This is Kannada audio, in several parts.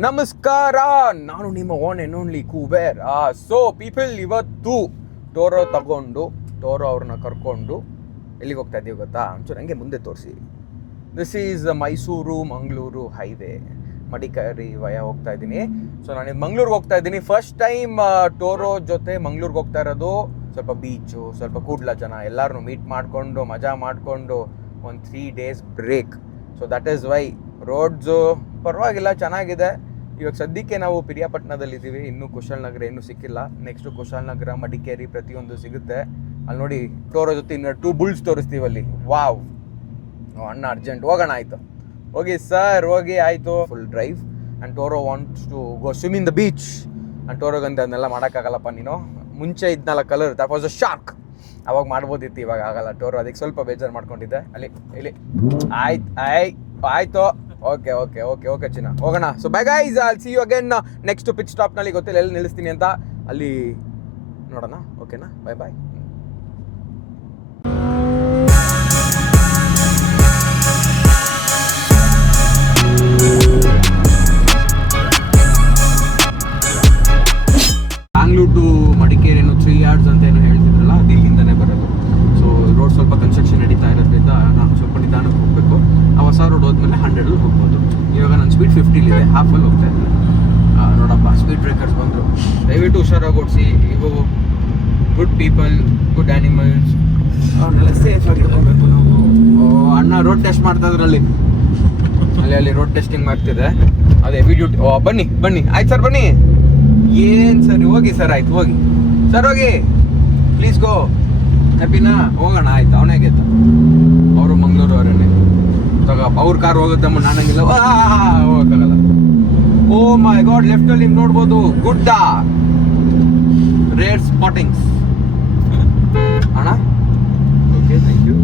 ನಮಸ್ಕಾರ, ನಾನು ನಿಮ್ಮ own and only Kuber. So people, ಇವತ್ತು ಟೋರೋ ತಗೊಂಡು ಅವ್ರನ್ನ ಕರ್ಕೊಂಡು ಎಲ್ಲಿಗೆ ಹೋಗ್ತಾ ಇದ್ದೀವಿ ಗೊತ್ತಾ? ಒಂಚೂರು ಹಂಗೆ ಮುಂದೆ ತೋರಿಸಿ. This is Mysuru Mangaluru highway, Madikeri via ಹೋಗ್ತಾ ಇದ್ದೀನಿ. ಸೊ ನಾನು ಮಂಗ್ಳೂರಿಗೆ ಹೋಗ್ತಾ ಇದ್ದೀನಿ. ಫಸ್ಟ್ ಟೈಮ್ ಟೋರೋ ಜೊತೆ ಮಂಗ್ಳೂರಿಗೆ ಹೋಗ್ತಾ ಇರೋದು. ಸ್ವಲ್ಪ ಬೀಚು, ಸ್ವಲ್ಪ ಕೂಡ್ಲ ಜನ ಎಲ್ಲರನ್ನೂ ಮೀಟ್ ಮಾಡಿಕೊಂಡು ಮಜಾ ಮಾಡಿಕೊಂಡು ಒಂದು 3 days break. So that is why roads ಪರವಾಗಿಲ್ಲ, ಚೆನ್ನಾಗಿದೆ. ಇವಾಗ ಸದ್ಯಕ್ಕೆ ನಾವು ಪಿರಿಯಾಪಟ್ಟಣದಲ್ಲಿದ್ದೀವಿ, ಇನ್ನೂ ಕುಶಾಲನಗರ ಇನ್ನೂ ಸಿಕ್ಕಿಲ್ಲ. ನೆಕ್ಸ್ಟು ಕುಶಾಲನಗರ, ಮಡಿಕೇರಿ ಪ್ರತಿಯೊಂದು ಸಿಗುತ್ತೆ. ಅಲ್ಲಿ ನೋಡಿ ಟೋರೋ ಜೊತೆ ಇನ್ನು 2 ಬುಲ್ಸ್ ತೋರಿಸ್ತೀವಿ ಅಲ್ಲಿ. ವಾವ್, ಅಣ್ಣ ಅರ್ಜೆಂಟ್ ಹೋಗೋಣ, ಆಯಿತು ಹೋಗಿ ಸರ್, ಹೋಗಿ ಆಯಿತು. Full drive and Toro wants to go swim in the beach. And ಟೋರೋಗಂತ ಅದನ್ನೆಲ್ಲ ಮಾಡೋಕ್ಕಾಗಲ್ಲಪ್ಪ. ನೀನು ಮುಂಚೆ ಇದ್ನಲ್ಲ colour, that was a shark, ಅವಾಗ ಮಾಡ್ಬೋದಿತ್ತು, ಇವಾಗ ಆಗಲ್ಲ. ಟೋರೋ ಅದಕ್ಕೆ ಸ್ವಲ್ಪ ಬೇಜಾರು ಮಾಡ್ಕೊಂಡಿದ್ದೆ. ಇಲ್ಲಿ ಆಯ್ತು. ಓಕೆ ಚಿನ್ನ, ಹೋಗೋಣ. So bye guys, I'll see you again next pit ಸ್ಟಾಪ್ನಲ್ಲಿ. ಗೊತ್ತಿಲ್ಲ ಎಲ್ಲಿ ನಿಲ್ಲಿಸ್ತೀನಿ ಅಂತ, ಅಲ್ಲಿ ನೋಡೋಣ. ಓಕೆನಾ? ಬಾಯ್. ಬ್ಯಾಂಗ್ಳೂರ್ ಟು ಮಡಿಕೇರಿ ಏನು 3 hours ಅಂತ ಏನೋ ಹೇಳ್ತಿದ್ರಲ್ಲ, ಅದು ಇಲ್ಲಿಂದನೇ ಬರೋದು. ಸೊ ರೋಡ್ ಸ್ವಲ್ಪ ಕನ್ಸ್ಟ್ರಕ್ಷನ್ ನಡೀತಾ ಇರೋದ್ರಿಂದ ನಾನು ಸ್ವಲ್ಪ ನಿಧಾನಕ್ಕೆ ಹೋಗಬೇಕು. ಆ ಹೊಸ ರೋಡ್ ಹೋದ್ಮೇಲೆ 100 ಹೋಗ್ಬೋದು. ಇವಾಗ ನನ್ನ ಸ್ಪೀಡ್ 50 ಇದೆ, ಹಾಫಲ್ಲಿ ಹೋಗ್ತಾ ಇದ್ದೆ. ನೋಡಪ್ಪ, ಸ್ಪೀಡ್ ಬ್ರೇಕರ್ಸ್ ಬಂದರು. ದಯವಿಟ್ಟು ಹುಷಾರಾಗಿ ಓಡಿಸಿ. ಇವು ಗುಡ್ ಪೀಪಲ್, ಗುಡ್ ಆ್ಯನಿಮಲ್ಸ್, ಅವನ್ನೆಲ್ಲ ಸೇಫಾಗಿ ಇಟ್ಕೊಬೇಕು ನಾವು. ಅಣ್ಣ ರೋಡ್ ಟೆಸ್ಟ್ ಮಾಡ್ತಾ ಇದ್ರಲ್ಲಿ, ಅಲ್ಲಿ ರೋಡ್ ಟೆಸ್ಟಿಂಗ್ ಮಾಡ್ತಿದೆ. ಅದೇ ವಿಡಿಯೋ. ಬನ್ನಿ ಆಯ್ತು ಸರ್, ಬನ್ನಿ. ಏನು ಸರ್, ಹೋಗಿ ಸರ್, ಆಯ್ತು ಹೋಗಿ ಸರ್, ಹೋಗಿ ಪ್ಲೀಸ್ ಗೋ. ಹ್ಯಾಪಿನಾ? ಹೋಗೋಣ, ಆಯ್ತು. ಅವನೇ ಗೆದ್ದ, ಅವರು ಮಂಗಳೂರು ಅವರನ್ನೇ ತಗಪ್ಪ. ಅವ್ರ ಕಾರ್ ಹೋಗುತ್ತೆ, ನಾನಂಗಿಲ್ಲ, ಹೋಗಕ್ಕಾಗಲ್ಲ. ಓ ಮೈ ಗಾಡ್, ಲೆಫ್ಟಲ್ಲಿ ನೋಡ್ಬೋದು ಗುಡ್ಡ, ರೇರ್ ಸ್ಪಾಟಿಂಗ್ಸ್. ಅಣ್ಣ okay, thank you.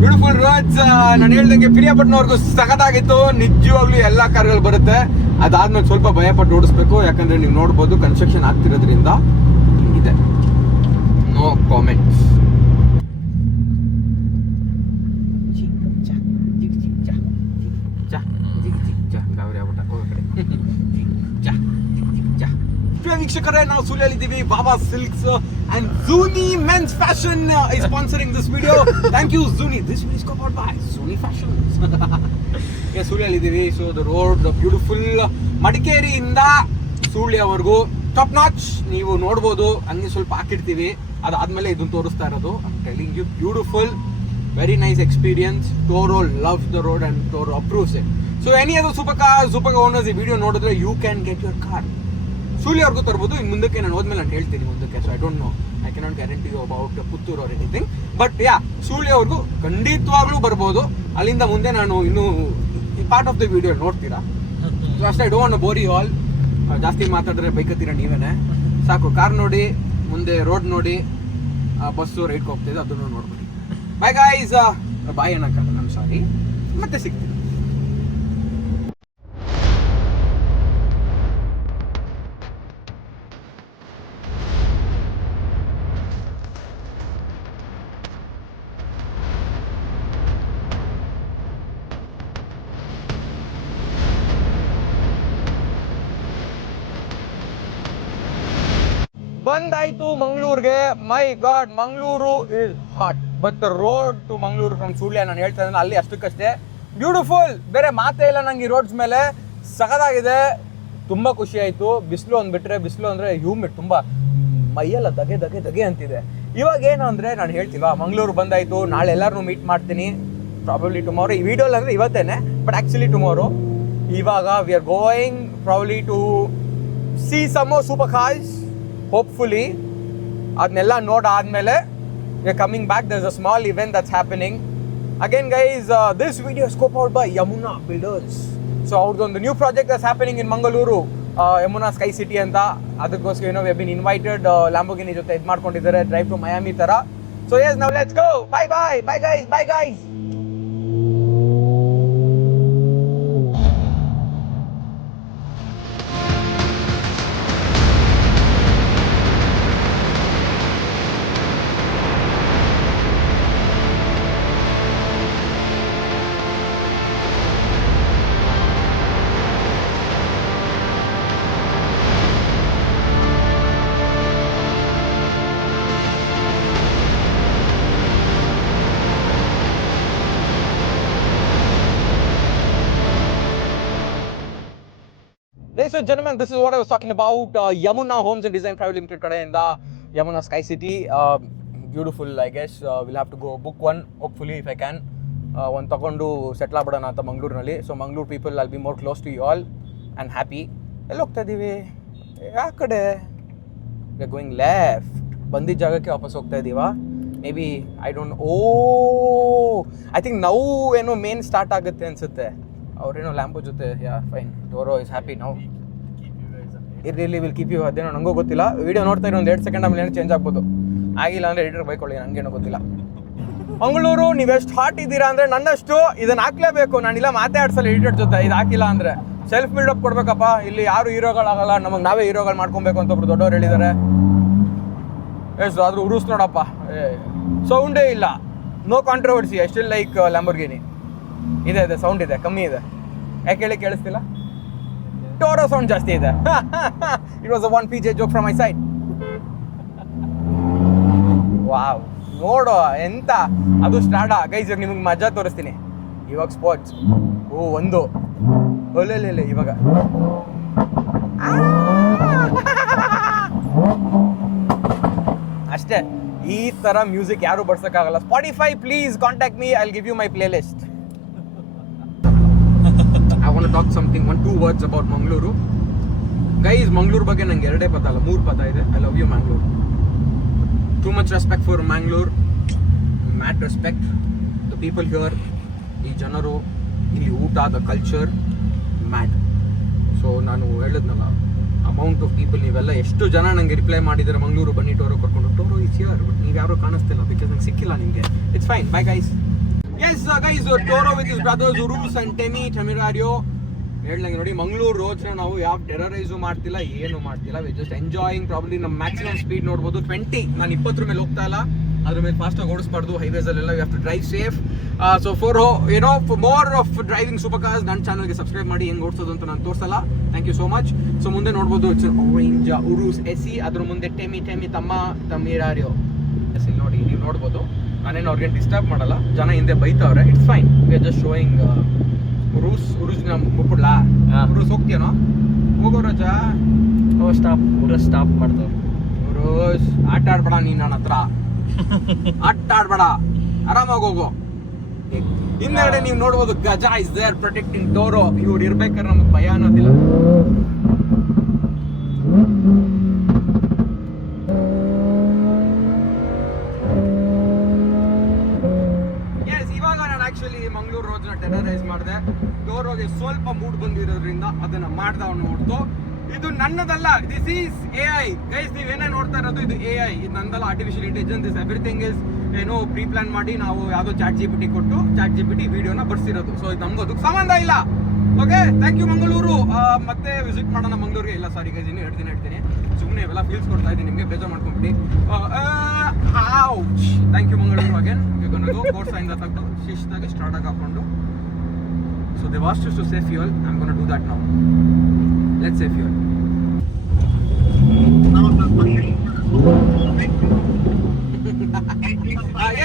Beautiful roads. ನಾನು ಹೇಳ್ದಂಗೆ ಪಿರಿಯಾಪಟ್ಟಣವರೆಗೂ ಸಖತ್ತಾಗಿತ್ತು. ನಿಜವಾಗ್ಲೂ ಎಲ್ಲ ಕಾರ್ಗಳು ಬರುತ್ತೆ. ಅದಾದ್ಮೇಲೆ ಸ್ವಲ್ಪ ಭಯಪಟ್ಟು ಓಡಿಸ್ಬೇಕು, ಯಾಕಂದ್ರೆ ನೀವು ನೋಡ್ಬೋದು ಕನ್ಸ್ಟ್ರಕ್ಷನ್ ಆಗ್ತಿರೋದ್ರಿಂದ ಇದೆ. No comments. ವೀಕ್ಷಕರೇ, ನಾವು ಸುಳ್ಳಿದ್ದೀವಿ. Baba silks and Zuni men's fashion is sponsoring this video. Thank you Zuni. This video is covered by Zuni Fashions. ಸುಳ್ಳಿದ್ದೀವಿ. So the road, the beautiful, ಮಡಿಕೇರಿಯಿಂದ ಸುಳ್ಳಿಯವರೆಗೂ ಟಾಪ್ ನಾಚ್. ನೀವು ನೋಡ್ಬೋದು, ಹಂಗೆ ಸ್ವಲ್ಪ ಹಾಕಿರ್ತೀವಿ. ಅದಾದ್ಮೇಲೆ ಇದನ್ನು ತೋರಿಸ್ತಾ ಇರೋದು. I am telling you, beautiful, very nice experience. Toro loves the road and Toro approves it. So any other super owners ಈ ವಿಡಿಯೋ ನೋಡಿದ್ರೆ you can get your car. ಸುಳ್ಳಿಯವ್ರಿಗೂ ತರ್ಬೋದು. ಇನ್ನು ಮುಂದಕ್ಕೆ ನಾನು ಹೋದ್ಮೇಲೆ ನಾನು ಹೇಳ್ತೀನಿ ಮುಂದಕ್ಕೆ. So I don't know, I cannot guarantee you about Puttur or anything. But ಸುಳ್ಳಿಯವ್ರಿಗೂ ಖಂಡಿತವಾಗ್ಲೂ ಬರ್ಬೋದು. ಅಲ್ಲಿಂದ ಮುಂದೆ ನಾನು ಇನ್ನೂ ಈ ಪಾರ್ಟ್ ಆಫ್ ದ ವಿಡಿಯೋ ನೋಡ್ತೀರಾ. ಸೊ ಅಷ್ಟೇ, I don't want to bore you all. ಜಾಸ್ತಿ ಮಾತಾಡಿದ್ರೆ ಬೈಕತ್ತೀರ ನೀವೇನೆ. ಸಾಕು, ಕಾರ್ ನೋಡಿ, ಮುಂದೆ ರೋಡ್ ನೋಡಿ, ಬಸ್ಸು ರೈಟ್ಗೆ ಹೋಗ್ತಿದೆ, ಅದನ್ನು ನೋಡ್ಬಿಡಿ. Bye guys. ಬಾಯ್ ಅನ್ನೋಕ್ಕಾಗಲ್ಲ, ನಾನು ಸಾರಿ. ಮತ್ತೆ ಸಿಗ್ತೀನಿ. ಬಂದಾಯ್ತು ಮಂಗಳೂರಿಗೆ. My god, Mangaluru is hot. But the road to Mangaluru from Sullia, ನಾನು ಹೇಳ್ತಾ ಇದ್ದೀನಿ, ಅಲ್ಲಿ ಅಷ್ಟಕ್ಕಷ್ಟೇ ಬ್ಯೂಟಿಫುಲ್. ಬೇರೆ ಮಾತೇ ಇಲ್ಲ ನಂಗೆ ಈ ರೋಡ್ಸ್ ಮೇಲೆ. ಸಖತ್ತಾಗಿದೆ, ತುಂಬ ಖುಷಿ ಆಯಿತು. ಬಿಸಿಲು ಅಂದ್ಬಿಟ್ರೆ, ಬಿಸಿಲು ಅಂದರೆ ಹ್ಯೂಮಿಡ್, ತುಂಬ ಮೈಯೆಲ್ಲ ದಗೆ ಅಂತಿದೆ. ಇವಾಗ ಏನು ಅಂದರೆ, ನಾನು ಹೇಳ್ತೀವಾ, ಮಂಗಳೂರು ಬಂದಾಯಿತು. ನಾಳೆ ಎಲ್ಲರೂ ಮೀಟ್ ಮಾಡ್ತೀನಿ, ಪ್ರಾಬಬ್ಲಿ ಟುಮಾರೋ. ಈ ವಿಡಿಯೋಲಿ ಅಂದರೆ ಇವತ್ತೇನೆ, ಬಟ್ ಆ್ಯಕ್ಚುಲಿ ಟುಮಾರೋ. ಇವಾಗ we are going probably to see some more super cars. Hopefully ಅದನ್ನೆಲ್ಲ ನೋಡಾದ್ಮೇಲೆ we are coming back. There's a small event that's happening again, guys. This video is co-powered by Yamuna Builders. So ಅವ್ರದ್ದೊಂದು new project that's happening in Mangaluru, Yamuna Sky City ಅಂತ. ಅದಕ್ಕೋಸ್ಕರ we have been invited. Lamborghini ಜೊತೆ ಇದು ಮಾಡ್ಕೊಂಡಿದ್ದಾರೆ, ಡ್ರೈವ್ ಟು ಮಯಾಮಿ ಥರ. So yes, now let's go. Bye guys. ladies and gentlemen, this is what I was talking about. Yamuna Homes and Design Private Limited kadeyinda Yamuna Sky City. Beautiful, I guess. We'll have to go book one, hopefully, if I can. One ತಗೊಂಡು ಸೆಟ್ಲ್ ಆಗ್ಬಿಡೋಣ ಅಂತ ಮಂಗಳೂರಿನಲ್ಲಿ. So Mangaluru people I'll be more close to you all and happy. ಎಲ್ಲಿ ಹೋಗ್ತಾ ಇದ್ದೀವಿ? ಯಾವ ಕಡೆ? We are going left. ಬಂದಿದ್ದ ಜಾಗಕ್ಕೆ ವಾಪಸ್ ಹೋಗ್ತಾ ಇದ್ದೀವಾ? Maybe I don't I think now ಏನೋ ಮೇನ್ ಸ್ಟಾರ್ಟ್ ಆಗುತ್ತೆ ಅನಿಸುತ್ತೆ. ಅವ್ರೇನೋ ಲ್ಯಾಂಬೋ ಜೊತೆ fine. Toro is happy now. It really will keep you. ಅದೇನೋ ನನಗೂ ಗೊತ್ತಿಲ್ಲ. ವೀಡಿಯೋ ನೋಡ್ತಾ ಇರೋ ಒಂದು 2 ಸೆಕೆಂಡ್ ಆಮೇಲೆ ಏನೋ ಚೇಂಜ್ ಆಗ್ಬೋದು. ಆಗಿಲ್ಲ ಅಂದರೆ ಎಡಿಟರ್ ಬೈಕೊಳ್ಳಿ, ನನಗೇನೋ ಗೊತ್ತಿಲ್ಲ. ಮಂಗಳೂರು ನೀವೆಷ್ಟು ಹಾಟ್ ಇದ್ದೀರಾ ಅಂದರೆ ನನ್ನಷ್ಟು ಇದನ್ನು ಹಾಕ್ಲೇಬೇಕು. ನಾನಿಲ್ಲ ಮಾತಾಡ್ಸಲ್ಲ ಎಡಿಟರ್ ಜೊತೆ. ಇದು ಹಾಕಿಲ್ಲ ಅಂದರೆ ಸೆಲ್ಫ್ ಬಿಲ್ಡಪ್ ಕೊಡ್ಬೇಕಪ್ಪ. ಇಲ್ಲಿ ಯಾರು ಹೀರೋಗಳಾಗಲ್ಲ, ನಮಗೆ ನಾವೇ ಹೀರೋಗಳು ಮಾಡ್ಕೊಬೇಕು ಅಂತ ಒಬ್ರು ದೊಡ್ಡವ್ರು ಹೇಳಿದ್ದಾರೆ. ಎಷ್ಟು ಆದರೂ ಉರುಸ್ ನೋಡಪ್ಪ, ಸೌಂಡೇ ಇಲ್ಲ. No controversy. I still like Lamborghini. ಇದೆ ಸೌಂಡ್ ಇದೆ, ಕಮ್ಮಿ ಇದೆ. ಯಾಕೆ ಹೇಳಿ ಕೇಳಿಸ್ತಿಲ್ಲ? ಟೋರೋ ಸೌಂಡ್ ಜಾಸ್ತಿ ಇದೆ. It was a 1 PJ joke from my side. Wow, ನೋಡು ಎಂತ ಅದು ಸ್ಟಾರ್ಟ. ಗೈಸ್ ನಿಮಗೆ ಮಜಾ ತೋರಿಸ್ತೀನಿ ಇವಾಗ. ಸ್ಪೋರ್ಟ್ಸ್ ಒಂದು ಒಳ್ಳೆ ಇವಾಗ ಅಷ್ಟೇ. ಈ ಥರ ಮ್ಯೂಸಿಕ್ ಯಾರು ಬಡ್ಸೋಕ್ಕಾಗಲ್ಲ. Spotify please contact me, I will give you my playlist. I want to talk something, 1-2 words about Mangaluru. Guys, Mangaluru ಬಗ್ಗೆ ನಂಗೆ 2 ಪದ ಅಲ್ಲ 3 ಪದ ಇದೆ. I love you Mangaluru. Too much respect for Mangaluru. Mad respect. The people here, ಈ ಜನರು, ಇಲ್ಲಿ ಊಟ, the culture, mad. ಸೊ ನಾನು ಹೇಳಿದ್ನಲ್ಲ, ಅಮೌಂಟ್ ಆಫ್ ಪೀಪಲ್ ನೀವೆಲ್ಲ ಎಷ್ಟು ಜನ ನನಗೆ ರಿಪ್ಲೈ ಮಾಡಿದ್ದಾರೆ, ಮಂಗಳೂರು ಬನ್ನಿ ಟೋರೋ ಕರ್ಕೊಂಡು. ಟೋರೋ ಇಸ್ ಹಿಯರ್, ಬಟ್ ನೀವು ಯಾರು ಕಾಣಿಸ್ತಿಲ್ಲ ಬಿಕಾಸ್ ನಂಗೆ ಸಿಕ್ಕಿಲ್ಲ ನಿಮಗೆ. It's fine, bye guys. Yes guys, Toro with his brothers Urus and Temirario. ಹೇಳ್ದಂಗೆ ನೋಡಿ, ಮಂಗಳೂರು ರೋಡ್ಸ್ನ ನಾವು ಯಾವ ಟೆರರೈಸು ಮಾಡ್ತಿಲ್ಲ, ಏನು ಮಾಡ್ತಿಲ್ಲ. We just enjoying. ಪ್ರಾಬ್ಲಿ ನಮ್ಮ ಮ್ಯಾಕ್ಸಿಮಮ್ ಸ್ಪೀಡ್ ನೋಡ್ಬೋದು 20. ನಾನು 20 ಮೇಲೆ ಹೋಗ್ತಾ ಇಲ್ಲ. ಅದ್ರ ಮೇಲೆ ಫಾಸ್ಟಾಗಿ ಓಡಿಸ್ಬಾರ್ದು ಹೈವೇಸಲ್ಲೆಲ್ಲ. We have to drive safe. So for more of driving super cars ನನ್ನ ಚಾನಲ್ಗೆ ಸಬ್ಸ್ಕ್ರೈಬ್ ಮಾಡಿ. ಹೆಂಗೆ ಓಡಿಸೋದು ಅಂತ ನಾನು ತೋರಿಸಲ್ಲ. Thank you so much. So ಮುಂದೆ ನೋಡ್ಬೋದು ಆರೆಂಜ್ ಉರುಸ್ SE, ಅದ್ರ ಮುಂದೆ ಟೆಮಿ ತಮಿರಾರಿಯೋ. ಎಸ್, ಇಲ್ಲಿ ನೋಡಿ, ನೀವು ನೋಡ್ಬೋದು. ನಾನೇನು ಅವ್ರಿಗೆ ಡಿಸ್ಟರ್ಬ್ ಮಾಡಲ್ಲ. ಜನ ಹಿಂದೆ ಬೈತವ್ರೆ. It's fine. We are just showing ಉರುಸ್ನ ಮುಟ್ಬಿಡ್ಲಾ? ಉರುಸ್ ಹೋಗ್ತೀಯನೋ? ಹೋಗೋ ರಜಾ. ಸ್ಟಾಪ್ ಮಾಡ್ದವ್ರು. ಉರುಸ್ ಆಟ ಆಡ್ಬೇಡ ನೀನು ನನ್ನ ಹತ್ರ. ಆಟ ಆಡ್ಬೇಡ, ಆರಾಮಾಗಿ ಹೋಗೋ. ಹಿಂದೆಗಡೆ ನೀವು ನೋಡ್ಬೋದು ಗಜ ಇಸ್ ದೇರ್ ಪ್ರೊಟೆಕ್ಟಿಂಗ್ ಟೋರೋ. ಇವ್ರು ಇರ್ಬೇಕಾದ್ರೆ ನಮ್ಗೆ ಭಯ ಅನ್ನೋದಿಲ್ಲ. ಆಕ್ಚುಲಿ ಮಂಗಳೂರು ರೋಡ್ಸ್ನ ಟೆರರೈಸ್ ಮಾಡಿದೆ. ಟೋರೋಗೆ ಸ್ವಲ್ಪ ಮೂಡ್ ಬಂದಿರೋದ್ರಿಂದ ಅದನ್ನ ಮಾಡ್ದವ್ ನೋಡ್ತು. ಇದು ನನ್ನದಲ್ಲ, ದಿಸ್ ಈಸ್ AI. ಗೈಸ್, ನೀವೇನೇ ನೋಡ್ತಾ ಇರೋದು ಇದು AI. ಇದು ನಂದಲ್ಲ. Artificial intelligence is everything is ಏನೋ ಪ್ರೀ ಪ್ಲಾನ್ ಮಾಡಿ ನಾವು ಯಾವುದೋ ChatGPT ಕೊಟ್ಟು ChatGPT ವಿಡಿಯೋನ ಬರ್ಸಿರೋದು. ಸೊ ಇದು ನಮ್ಗೂ ಅದಕ್ಕೆ ಸಂಬಂಧ ಇಲ್ಲ. Okay, thank you Mangaluru. ಮತ್ತೆ ವಿಸಿಟ್ ಮಾಡೋಣ ಮಂಗಳೂರಿಗೆ. ಇಲ್ಲ ಸಾರಿ ಗೈಸ್, ಇನ್ನೂ 2 ದಿನ ಇರ್ತೀನಿ. ಸುಮ್ಮನೆ ಇವೆಲ್ಲ ಫೀಲ್ಸ್ ಕೊಡ್ತಾ ಇದ್ದೀನಿ ನಿಮಗೆ, ಬೇಜಾರು ಮಾಡ್ಕೊಂಬಿಟ್ಟು. Thank you Mangaluru again. Course ಇಂದ ತೆಗೆದು ಶಿಸ್ತಾಗಿ ಸ್ಟಾರ್ಟ್ ಆಗಿ ಹಾಕೊಂಡು. So they was to save fuel. I am gonna do that now. Let's save fuel.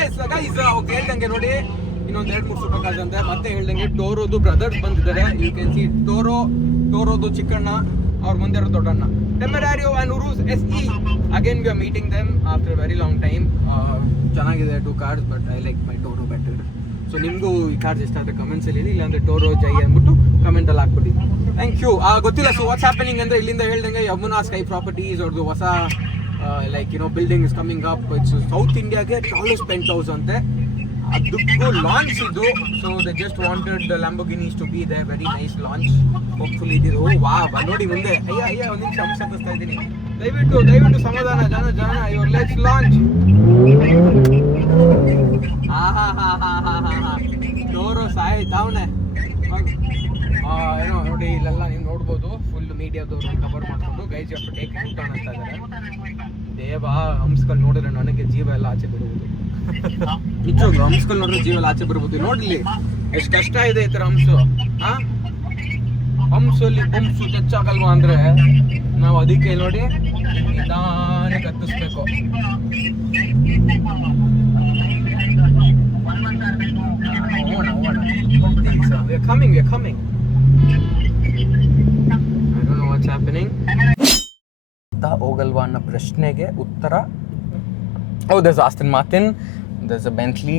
Yes guys, okay, ಹೇಳ್ದಂಗೆ ನೋಡಿ, ಇನ್ನೊಂದು 2-3 ಸೂಪರ್ ಕಾರ್ಸ್ ಅಂತೆ. ಮತ್ತೆ ಹೇಳ್ದಂಗೆ ಟೋರೋದು ಬ್ರದರ್ಸ್ ಬಂದಿದ್ದಾರೆ. ಯು ಕ್ಯಾನ್ ಸಿ ಟೋರೋದು ಚಿಕ್ಕಣ್ಣ, ಅವ್ರ ಮುಂದೆ ಇರೋ ದೊಡ್ಡಣ್ಣ. Temirario and Urus SE. Again we are meeting them after a very long time. ಚೆನ್ನಾಗಿದೆ 2 cars, but I like my Toro better. So ನಿಮಗೂ ಈ ಕಾರ್ಸ್ ಇಷ್ಟ ಆದರೆ ಕಮೆಂಟ್ಸ್ ಅಲ್ಲಿ ಹೇಳಿ, ಇಲ್ಲಾಂದ್ರೆ ಟೋರೋ ಜೈ ಅಂದ್ಬಿಟ್ಟು ಕಮೆಂಟಲ್ಲಿ ಹಾಕ್ಬಿಡಿ. Thank you. ಗೊತ್ತಿಲ್ಲ. ಸೊ ವಾಟ್ಸ್ ಹ್ಯಾಪನಿಂಗ್ ಅಂದರೆ ಇಲ್ಲಿಂದ ಹೇಳ್ದಂಗೆ ಯಮುನಾ ಸ್ಕೈ ಪ್ರಾಪರ್ಟೀಸ್ ಅವ್ರದ್ದು ಹೊಸ building is coming up. It's south ಇಂಡಿಯಾಗೆ ಟಾಲೆಸ್ಟ್ ಪೆಂಟ್ ಹೌಸ್ ಅಂತೆ. ಅದಕ್ಕೂ ಲಾಂಚ್ ಇದು. So they just wanted the Lamborghinis to be there. Very nice launch. Hopefully ಇದು ನೋಡಿ ಮುಂದೆ. ಅಯ್ಯ ಒಂದು ನಿಮಿಷ ಸತ್ತಿಸ್ತಾ ಇದ್ದೀನಿ. ದಯವಿಟ್ಟು ಸಮಾಧಾನ ಜನ. Your let's launch. ಟೋರೋ ಸಾಯ್ತಾವನೆ. ಏನೋ ನೋಡಿ, ಇಲ್ಲೆಲ್ಲ ನೀವು ನೋಡ್ಬೋದು ಫುಲ್ ಮೀಡಿಯಾದವ್ರು ಕವರ್ ಮಾಡ್ಕೊಂಡು. Guys you have to take ಊಟ ಅಂತ ಇದ್ದಾರೆ. ದೇವ, ಹಂಸ್ಗಳು ನೋಡಿದ್ರೆ ನನಗೆ ಜೀವ ಎಲ್ಲ ಆಚೆ ಬಿಡುವುದು. ನಿಜವಾಗ್ಲೂ ಹಂಸ್ಗಳು ನೋಡಿದ್ರೆ ಜೀವ ಎಲ್ಲ ಆಚೆ ಬರ್ಬೋದು. ನೋಡ್ಲಿ ಎಷ್ಟು ಕಷ್ಟ ಇದೆ ಈ ಥರ ಹಂಸು. ಹಂಸಲ್ಲಿ ಬಂಸು ಹೆಚ್ಚಾಗಲ್ವಾ ಅಂದರೆ ನಾವು ಅದಕ್ಕೆ ನೋಡಿ ನಿಧಾನ ಕತ್ತಿಸ್ಬೇಕು. We're coming. I don't know what what's happening ಹೋಗಲ್ವಾ ಅನ್ನೋ ಪ್ರಶ್ನೆಗೆ ಉತ್ತರ, ದರ್ಸ್ ಆಸ್ಟನ್ ಮಾರ್ಟಿನ್, ದರ್ಸ್ ಅ ಬೆಂಟ್ಲಿ,